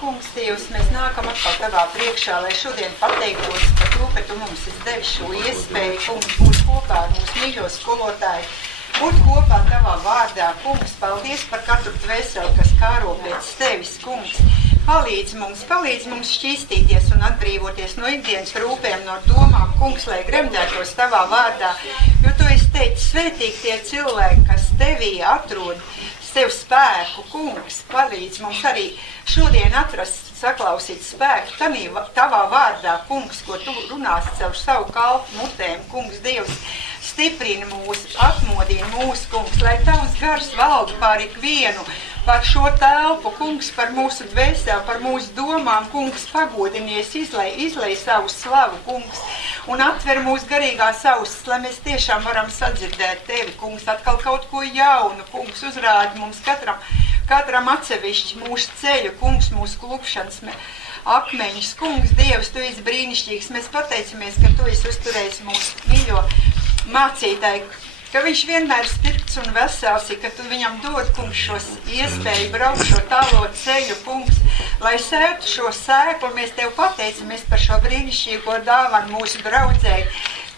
Kungs, Dievs, mēs nākam atkal tavā priekšā, lai šodien pateiktos par to, ka tu mums esi devis šo iespēju, Kungs, būt kopā ar mūsu mīļo skolotāju, būt kopā tavā vārdā. Kungs, paldies par katru dvēseli, kas kāro pēc tevis, Kungs. Palīdz mums šķīstīties un atbrīvoties no ikdienas rūpēm, no domām, Kungs, lai gremdētos tavā vārdā, jo tu esi teicis, svētīgi tie cilvēki, kas tevī atrod tev spēku, Kungs, palīdz mums arī šodien atrast, saklausīt spēku tavā vārdā, Kungs, ko tu runāsi caur savu kalpu mutēm, Kungs, Dievs, stiprini mūs, atmodini mūs, Kungs, lai tavs gars valda pār ikvienu, par šo telpu, Kungs, par mūsu dvēseli, par mūsu domām, Kungs, pagodinies, izlej savu slavu, Kungs, un atver mūsu garīgās ausis, lai mēs tiešām varam sadzirdēt tevi, Kungs, atkal kaut ko jaunu, Kungs, uzrādi mums katram atsevišķi mūsu ceļu, Kungs, mūsu klupšanas akmeņus, Kungs, Dievs, tu esi brīnišķīgs, mēs pateicamies, ka tu esi uzturējis mūsu mīļo mācītāju, ka viņš vienmēr spirts un vesels, ka tu viņam dod, Kungs, šos iespēju braukt šo tālo ceļu, Kungs, lai sētu šo sēklu, mēs tev pateicamies par šo brīnišķīgo dāvanu mūsu draudzēji.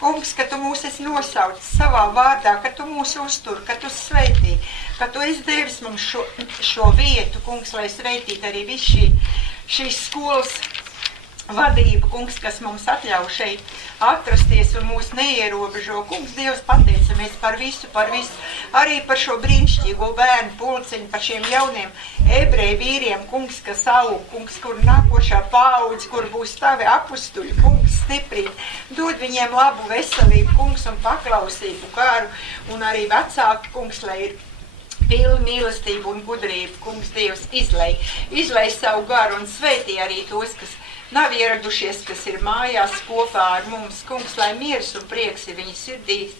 Kungs, ka tu mūs esi nosaucis savā vārdā, ka tu mūs uztur, ka tu sveitī, ka tu esi devis mums šo vietu, Kungs, lai sveitītu arī visu šīs skolas vadību, Kungs, kas mums atļauj šeit atrasties un mūs neierobežo. Kungs, Dievs, pateicamies par visu, arī par šo brīnišķīgo bērnu pulciņu, par šiem jauniem ebreju vīriem, Kungs, kas aug, Kungs, kur nākošā paudze, kur būs tavi apustuļi, Kungs, stiprini, dod viņiem labu veselību, Kungs, un paklausību garu, un arī vecāki, Kungs, lai ir pilna mīlestību un gudrību, Kungs, Dievs, izlej savu garu un sveitī arī tos, kas nav ieradušies, kas ir mājās kopā ar mums, Kungs, lai miers un prieks ir viņa sirdīs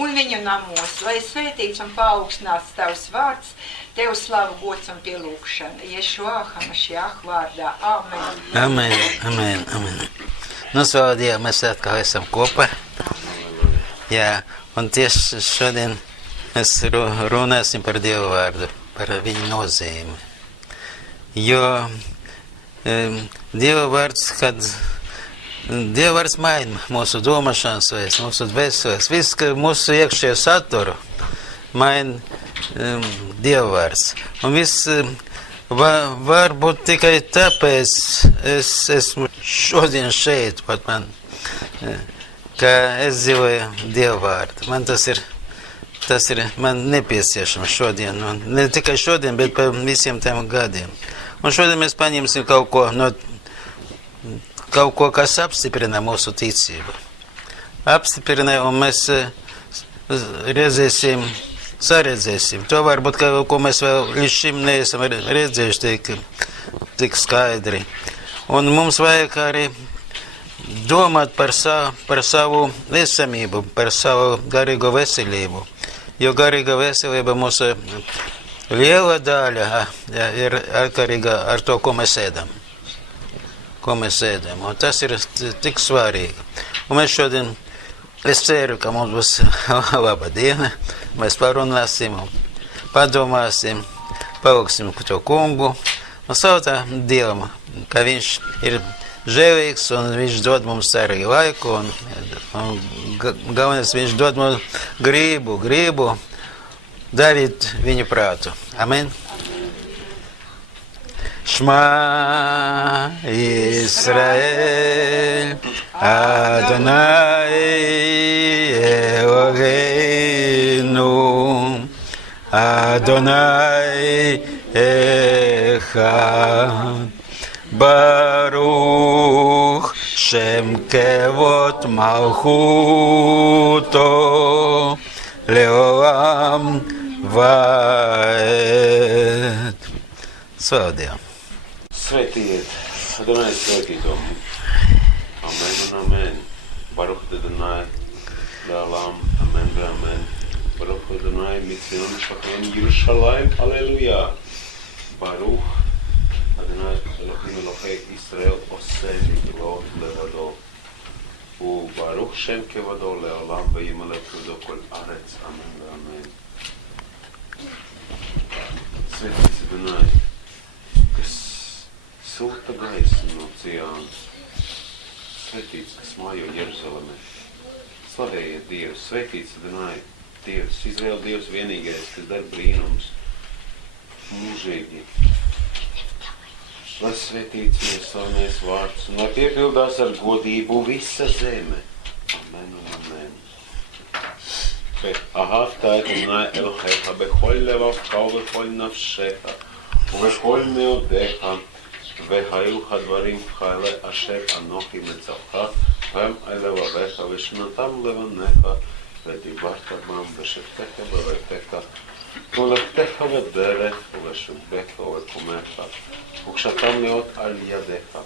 un viņu namos, lai svētīts un paaugstināts tavs vārds, tev slavu, gods un pielūgšana. Ješua HaMashiach vārdā. Amen. Amen, amen, amen. Nu, slavu Dievu, mēs atkal esam kopā. Jā, un tieši šodien mēs runāsim par Dievu vārdu, par viņu nozīmi. Jo Dieva vārds, kad Dieva vārds maina mūsu domāšanas veids, mūsu dvēseles, viss, ka mūsu iekšējo saturu maina Dieva vārds. Un viss var būt tikai tāpēc, es esmu šodien šeit, pat man, ka es dzīvoju Dieva vārdu. Man tas ir man nepieciešams šodien, un ne tikai šodien, bet par visiem tiem gadiem. Un šodien mēs paņemsim kaut ko, kas apstiprina mūsu ticību. Apstiprina, un mēs saredzēsim. To varbūt kaut ko mēs vēl līdz šim neesam redzējuši tik skaidri. Un mums vajag arī domāt par savu esamību, par savu garīgo veselību. Jo garīga veselība mūsu liela daļa ir atkarīga ar to, ko mēs ēdam. Un tas ir tik svarīgi. Un mēs šodien, es ceru, ka mums būs laba diena. Mēs parunāsim, padomāsim, palūksim to kungu. Un sautā Dievam, ka viņš ir žēlīgs un viņš dod mums arī laiku. Un galvenais, viņš dod mums gribu darīt viņu prātu. Amen. Shma Yisrael Adonai Eloheinu Adonai Echad Baruch Shem Kevot Malchuto Leolam Vaed. Slavu Dievam. Svētījiet, Adonai svētīto. Amen un amen. Baruch Adonai Leolam. Amen un amen. Baruch Adonai Mitzion Shachem Yerushalayim. Halleluja. Baruch Adonai Elohim Elohei Israel Oseni Lo Levado. Baruch Shem Kevado Leolam Veyimelech Kevado Kol Aretz. Amen un amen. Svētīts Adonai, kas sūta gaismu no Ciānas. Svētīts, kas mājo Jeruzalemē. Slavējiet Dievu, svētīts Adonai, Dievs, Izraēla Dievs vienīgais, kas dara brīnums mūžīgi. Lai svētīts miesaunies vārds, un lai piepildās ar godību visa zeme. Amen un amen. ואהבת את אדוני אלוהיך בכל לבבך ובכל נפשך ובכל מאודיך והיו הדברים כאלה אשר אנוכי מצווך הם על לבביך ושנתם לבניך ודיברת בם בשבתך בביתך ולכתך בדרך ובשובך ובקומך וקשתם להיות על ידיך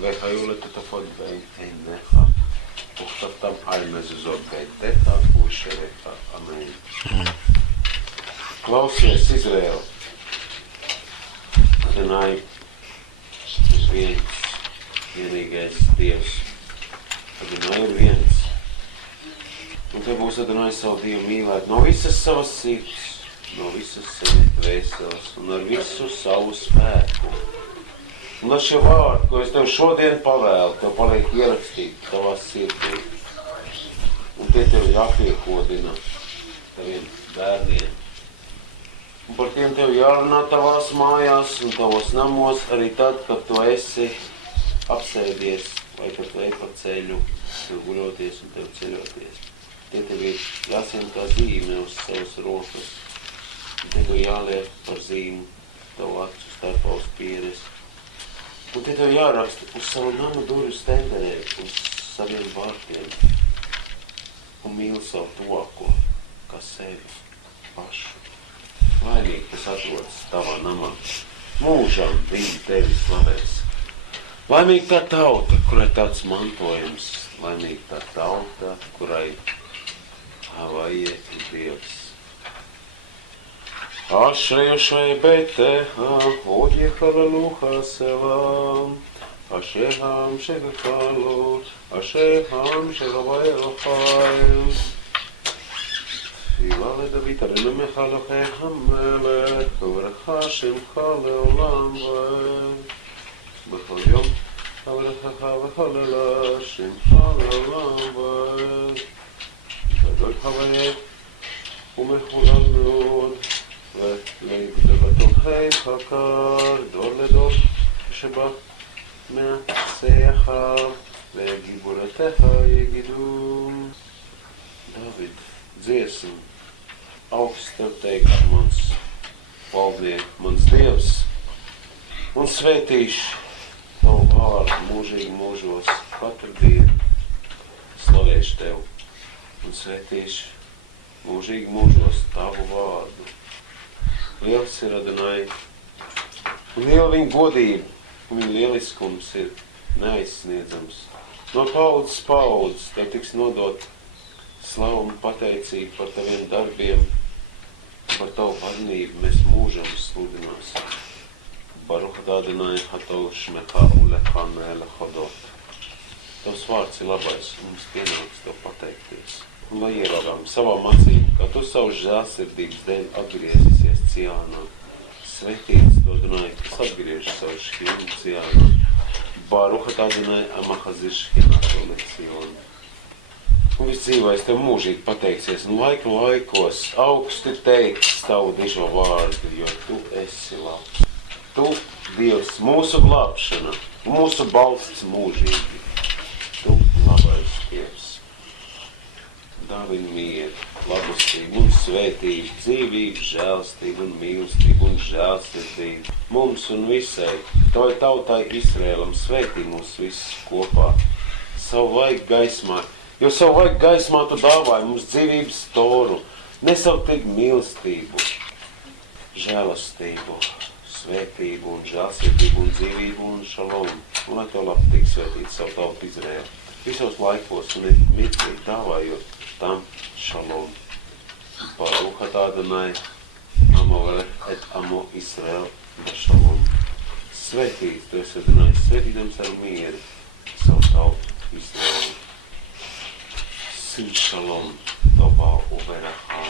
והיו לטוטפות בין עיניך וכתבתם על מזוזות ביתך ובשעריך. Amen. Klausies, Izraēl, Adonai ir viens, vienīgais Dievs. Adonai ir viens. Un te būs Adonai savu Dievu mīlēt no visas savas sirds, no visas savas dvēseles un ar visu savu spēku. Un ar šie vārdi, ko es tev šodien pavēlu, tev paliek ierakstīt tavā sirdī. Un tie tev jāpiekodina taviem bērniem. Un par tiem tev jārunā tavās mājās un tavos namos arī tad, kad tu esi apsēdies vai kad tu ej pa ceļu, tev guļoties un tev ceļoties. Tie tev ir jāsiem kā zīme uz savas rokas. Un tie tev jāliek par zīmu tavu acu starpā uz pieres. Un tie tev jāraksta uz savu namu durvju stenderē, uz saviem vārtiem. Un mīli savu tuvāko, kā sevi pašu. Laimīgi, kas atrodas tavā namā. Mūžam viņi tevi slavēs. Laimīgi tā tauta, kurai tāds mantojums. Laimīgi tā tauta, kurai Havaie ir Dievs. אשרי יושבי ביתך, עוד יחללוך סלם. אשרי העם שגחלו, אשרי העם שרווה חיים. תפילה לדוד אדונך אלוהי המלך, וברכה שמך לעולם ועד. בכל יום אברכך וחללה שמך לעולם ועד. גדול חוויה ומחולל מאוד. ולגדולתומך הקר, דור לדור, שבא מעשיך, וגיבורתך יגידו. David, dziesmu, augsts tev teikšu mans valdniek, mans Dievs, un svētīšu tavu vārdu mūžīgi mūžos, katru dienu slavēšu tev, un svētīšu mūžīgi mūžos tavu vārdu. Liels ir Adonai, un liela viņa godība, un viņa lieliskums ir neaizsniedzams. No paudzes paudzes tev tiks nodot slavu un pateicību par taviem darbiem, par tavu varenību mēs mūžam sludināsim. Baruch Adonai hatov šmekā ulekhanē lehodot. Tavs vārds ir labais, un mums pienāks tev pateikties. Un lai ieraugām savām acīm, kā tu savu žēlsirdības dēļ atgriezīsies Ciānā. Svētīts to Adonai, kas atgriež savu šķīnu Ciānā. Baruch Adonai amahazir šķināto lecionu. Un viss dzīvais tev mūžīgi pateiksies, un laiku laikos augsti teiks tavu dižo vārdu, jo tu esi labs. Tu, Dievs, mūsu glābšana, mūsu balsts mūžīgi. Tu labais Dievs. Dāvini mieru, labestību un svētību, dzīvību, žēlstību un mīlestību un žēlsirdību mums un visai, tavai tautai Izraēlam, svētī mūs visus kopā, savu vaigu gaismā, jo savu vaigu gaismā tu dāvāji mums dzīvības toru, nesautīgi mīlestību, žēlastību, svētību un žēlsirdību un dzīvību un šalomu, un lai tev labi tiek svētīt savu tautu Izraēlu, visos laikos un mirklī dāvājot tam šalom. Baruch Adonai, amo et amo Israel, šalom. Svētīts, tu esi Adonai, svētīdams ar mieru, savu tautu Izraelu. Sim šalom, tobā uverachā.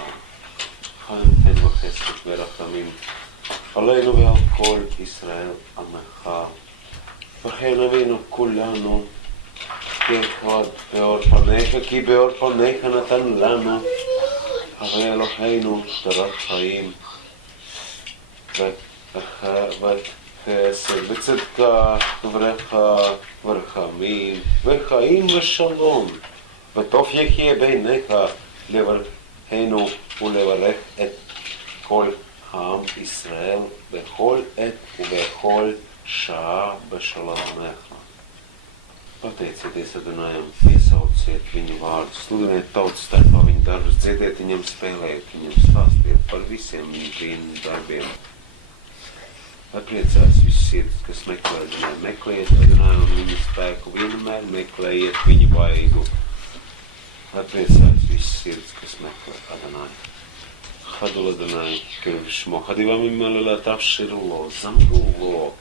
Chaim ten vachesek verachamim. Aleinu vēl kol Israel amechā. לכן אבינו כולנו, כאחד באור פניך, כי באור פניך נתן לנו, הרי אלוהינו תורת חיים, וחסד, וצדקה, וברכה, ורחמים, וחיים ושלום, וטוב יחיה בעיניך לברכנו ולברך את כל העם ישראל בכל עת ובכל שעה בשלומך. Pateicieties Adonājam, piesauciet viņu vārdu, sludiniet tautas starpā viņu darbus, dziediet viņam, spēlējiet viņam, stāstiet par visiem viņu brīnumu darbiem. Lai priecās viss sirds, kas meklē Adonāju, meklējiet Adonāju un viņa spēku, vienmēr meklējiet viņu vaigu. Lai priecās viss sirds, kas meklē Adonāju. חדול אדוני כשמו, חדיבה ממללה תאפשרו לו, זמרו לו,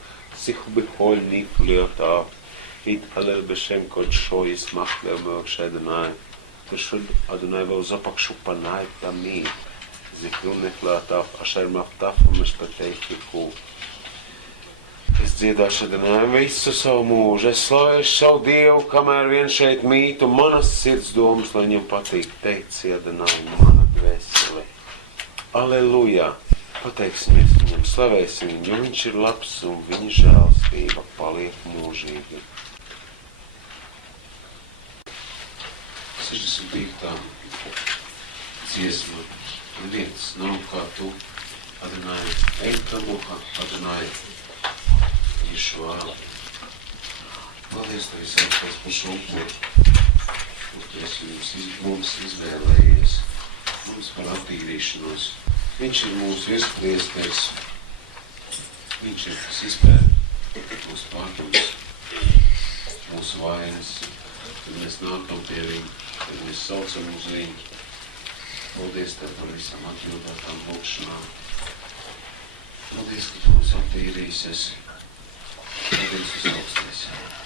שיחו בכל נפלאותיו, יתהלל בשם קודשו, ישמח לאמור אדוני, תשוד אדוני ועוזו פגשו פניי תמיד, זכרו נפלאותיו, אשר מבטח ומשפטי חיכו. Es dziedāšu Adonai visu savu mūžu, es slavēšu savu Dievu, kamēr vien šeit mīt, un manas sirds domas, lai viņam patīk, teici Adonai, mana dvēsele. Aleluja! Pateiksimies viņam, slavēsim viņu, jo viņš ir labs un viņa žēlstība paliek mūžīgi. 65. dziesma. Neviens nav kā tu, Adonai, Eikamuha, Adonai, Ješuā. Paldies tev visāpēc par šo upuri, kur tu esi mums izvēlējies. Mums par attīrīšanos. Viņš ir mūsu iespriesters. Viņš ir, kas izpēr mūsu pārkļūs, mūsu vainas. Kad mēs nākam pie viņu, kad mēs saucam uz viņu. Paldies tev par visam atjūtātām lūkšanām. Paldies, ka tu mūs attīrīsies. Paldies, uz augsties.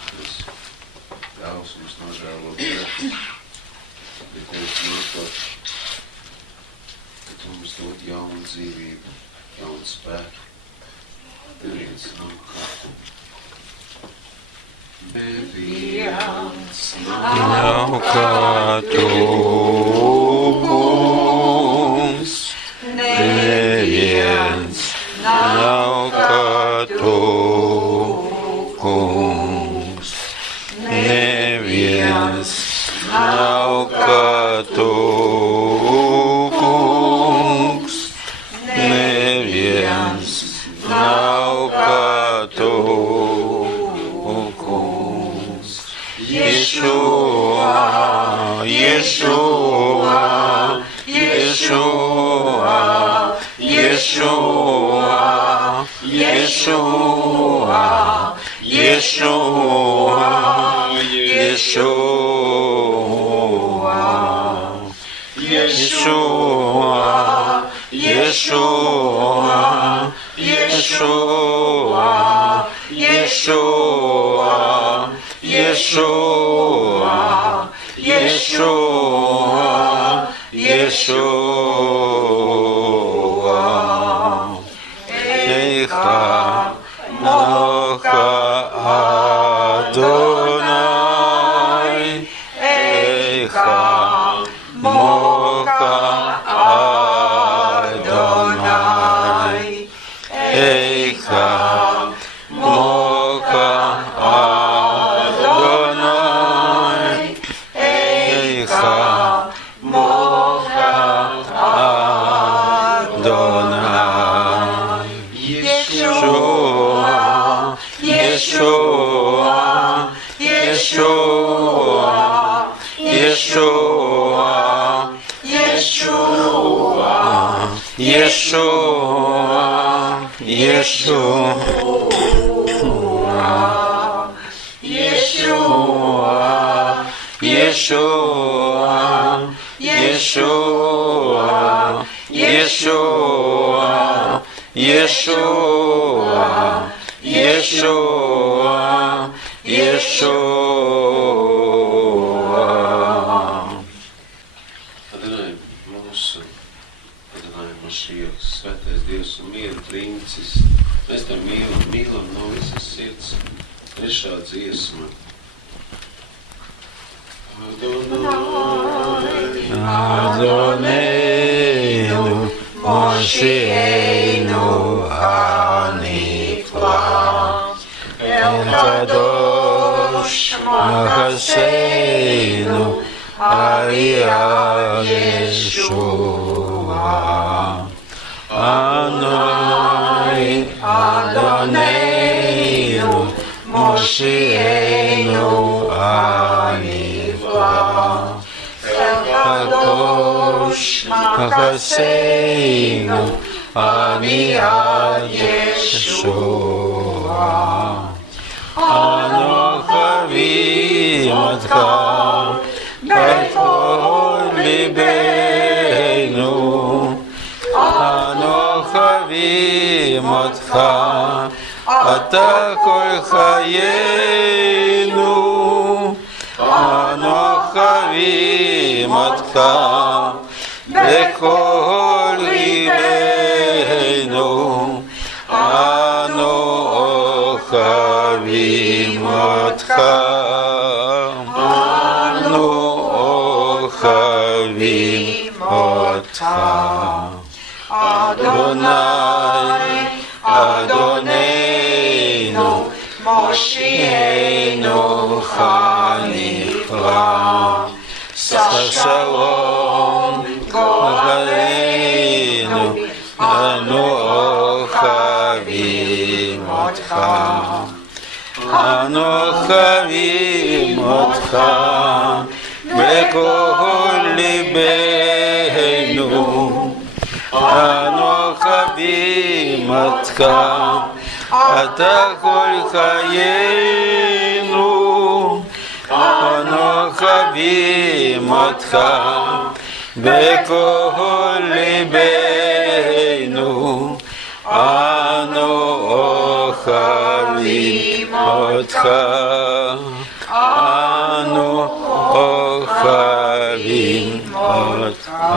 Paldies, ļaus mums nožēlot grēkus. Bet tevis nākot. Tu mums dod jaunu dzīvību, jaunu spēku. Neviens nav kā tu. Neviens nav kā tu, kungs. Neviens nav kā tu, kungs. Neviens nav kā tu. Nav kā tu, kungs. Ješuā, Ješuā, Ješuā, Ješuā, Ješuā, Ješuā, Ješuā, Ješuā, Ješuā, Yeshua, Yeshua, Yeshua, Yeshua, Yeshua. Eicha mocha Adonai, Eicha mocha Adonai. Eicha mocha Adonai, Eicha mocha Adonai. Yeshua, Yeshua, Yeshua, Yeshua, Yeshua, Yeshua. Yeshua, Yeshua, Yeshua, Yeshua, Yeshua, Yeshua, Yeshua, Yeshua. Adonai mūsu, Adonai Mašiach, svētais Dievs un miera princis. Mēs tev mīlam no visas sirds. trešā dziesma. Adoneinu, Moshienu, Anifla, El Kadosh, Machaseinu, Aliyah Yeshua. Adoneinu, Moshienu, Anifla, El Kadosh, Machaseinu, Aliyah Yeshua. Anochavi Otcha b'kol libeinu, Anochavi Otcha Ata kol chayenu, Anochavi Otcha b'kol libeinu, Anochavi Otcha, Anochavi Otcha. Adonai, Adoneinu, Moshienu, Hanifla, Shalom, Goleinu, Anochavi Otcha, Anochavi Otcha, b'kol libeinu, Anochavi Otcha, Ata kol chayenu, Anochavi Otcha, b'kol libeinu, Anochavi Otcha, Anochavi Otcha.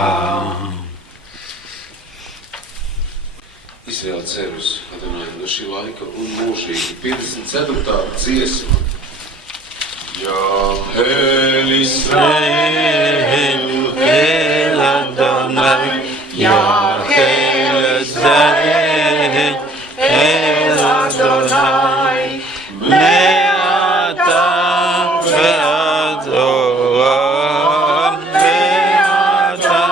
Izraēla cerus, Adonai, no šī laika un mūžīgi. 54. dziesma. Jahel Israel, El Adonai, Yahel Israel, El Adonai, Me'ata ve'ad olam, Me'ata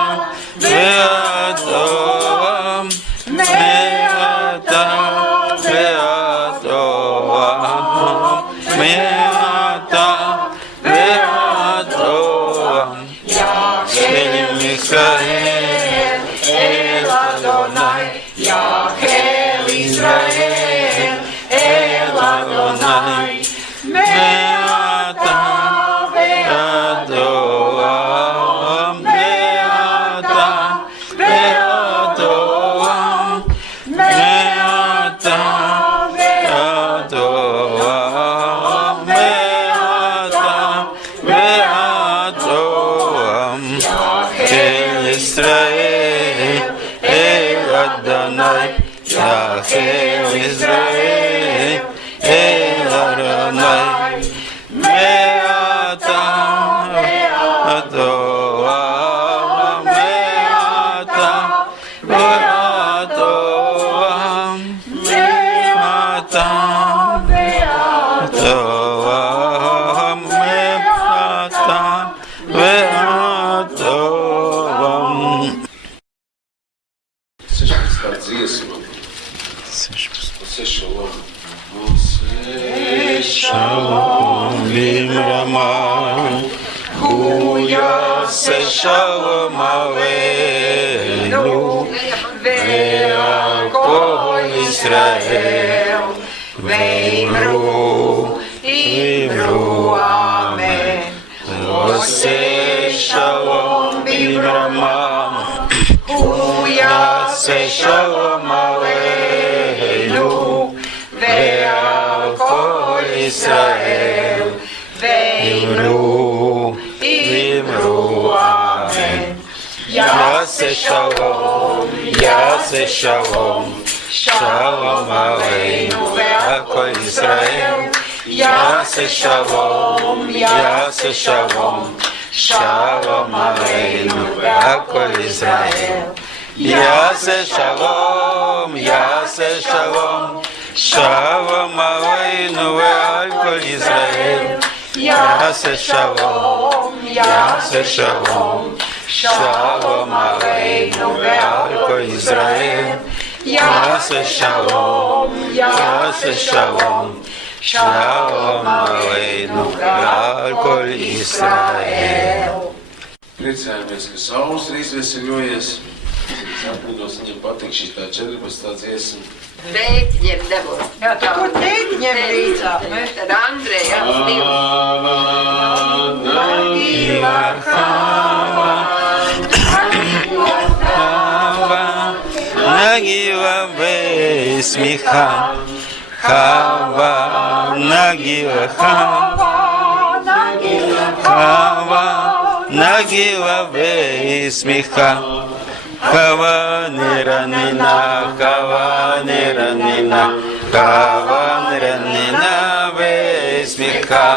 ve'ad olam, Me'ata ve'ad olam, Me'ata ve'ad olam, Yahel Michael, El Adonai, Yahel Israel, El Adonai, Me'ata ve'ad olam, Me'ata ve'ad olam, Me'ata ve'ad olam, Me'ata ve'ad olam, El Israel, El Adonai, Yahel Israel, El Adonai, Me'ata ve'ad olam, Me'ata ve'ad olam, Me'ata ve'ad olam, Me'ata ve'ad olam. 16. dziesma. Shalom. Shalom Bimrama, Hu Yaseh Shalom Aleinu, Ve'al Kol Yisrael, Ve'imru, Amen. Yaseh Shalom Bimrama, Hu Yaseh Shalom Aleinu, Ve'al Kol Yisrael, Ve'imru, Amen. Yaseh Shalom, Yaseh Shalom, Shalom Aleinu, Ve'al Kol Yisrael, יעשה שלום, יעשה שלום, שלום עלינו ועל כל ישראל. יעשה שלום, יעשה שלום, שלום עלינו ועל כל ישראל. יעשה שלום, יעשה שלום, שלום עלינו ועל כל ישראל. יעשה שלום, יעשה שלום, שלום עלינו ועל כל ישראל. Priecājamies, ka Sauls ir izveseļojies. Sapņos viņam patīk šī tā 14. dziesma. Tētiņiem devu. Jā, tu tur tētiņiem līdzā. Tad Andreja apstīv. Nagila vesmicha, Chava, nagila Chava, Chava, nagila vesmicha, Chava niranina, Chava niranina, Chava niranina vesmicha,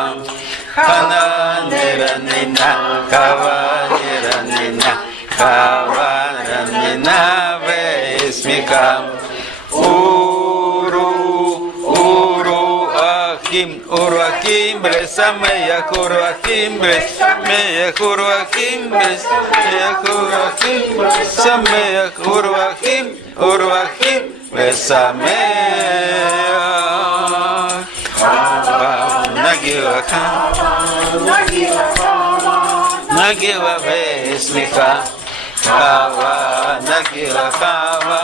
Chana niranina, Chava niranina, Chava niranina vesmicha. Uru Achim Bresameach, Uru Achim Bresameach, Uru Achim Bresameach, Uru Achim Bresameach, Uru Achim Bresameach. Nagila vesmicha, Chava, Nagila Chava,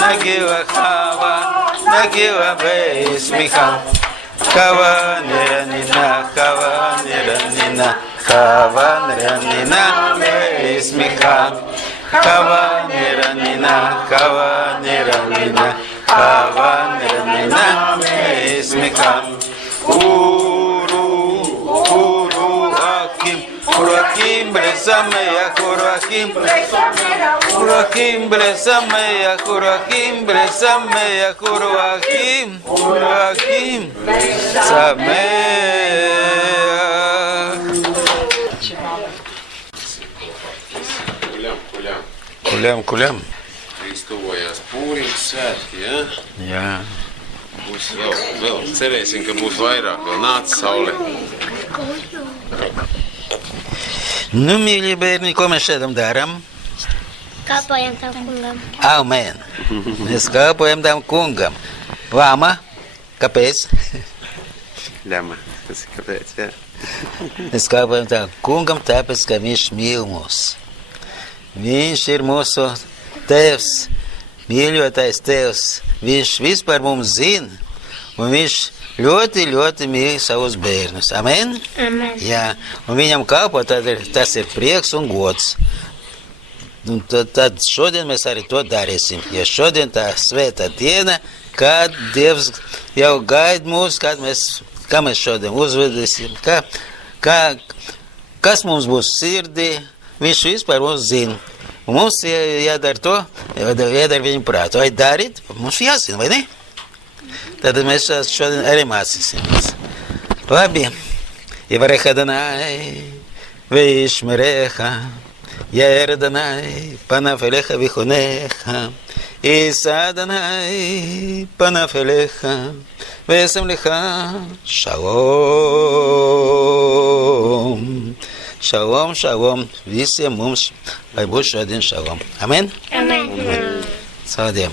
Nagila Chava, Nagila vesmicha. Chava niranina, Chava niranina, Chava niranina vesmicha. Chava niranina, Chava niranina, Chava niranina vesmicha. Uru Achim Bresameach, Uru Achim Bresameach, Uru Achim Bresameach, Uru Achim Bresameach, Uru Achim Bresameach. Kuļam. Drīz tuvojās Pūrim svētki, ja? Jā. Būs vēl. Cerēsim, ka būs vairāk, vēl nāca saule. Nu, mīļie bērni, ko mēs šeit darām? Kalpojam tam kungam. Amen. Mēs kalpojam tam kungam. Vāma, kāpēc? Ļama, tas ir kāpēc, jā. Mēs kalpojam tam kungam, tāpēc, ka viņš mīl mūs. Viņš ir mūsu tēvs, mīļotais tēvs. Viņš vispār mums zina, un viņš ļoti mīl savus bērnus. Amen? Amen. Jā, un viņam kalpot, tas ir prieks un gods. Un tad šodien mēs arī to darīsim. Jo šodien tā svētā diena, kad Dievs jau gaida mūs, kā mēs šodien uzvedīsim, kas mums būs sirdī, viņš vispār mums zina. Un mums jādara to, jādara viņu prātu. Vai darīt, mums jāzina, vai ne? Tad mēs šodien arī mācīsimies. Labi. Yevarech Adonai ve'yishmerecha, Yair Adonai panav elecha v'chonecha, Yisa Adonai panav elecha ve'yasem lecha shalom. Shalom. Visiem mums lai būs šodien shalom. Amen? Amen. Sādiem.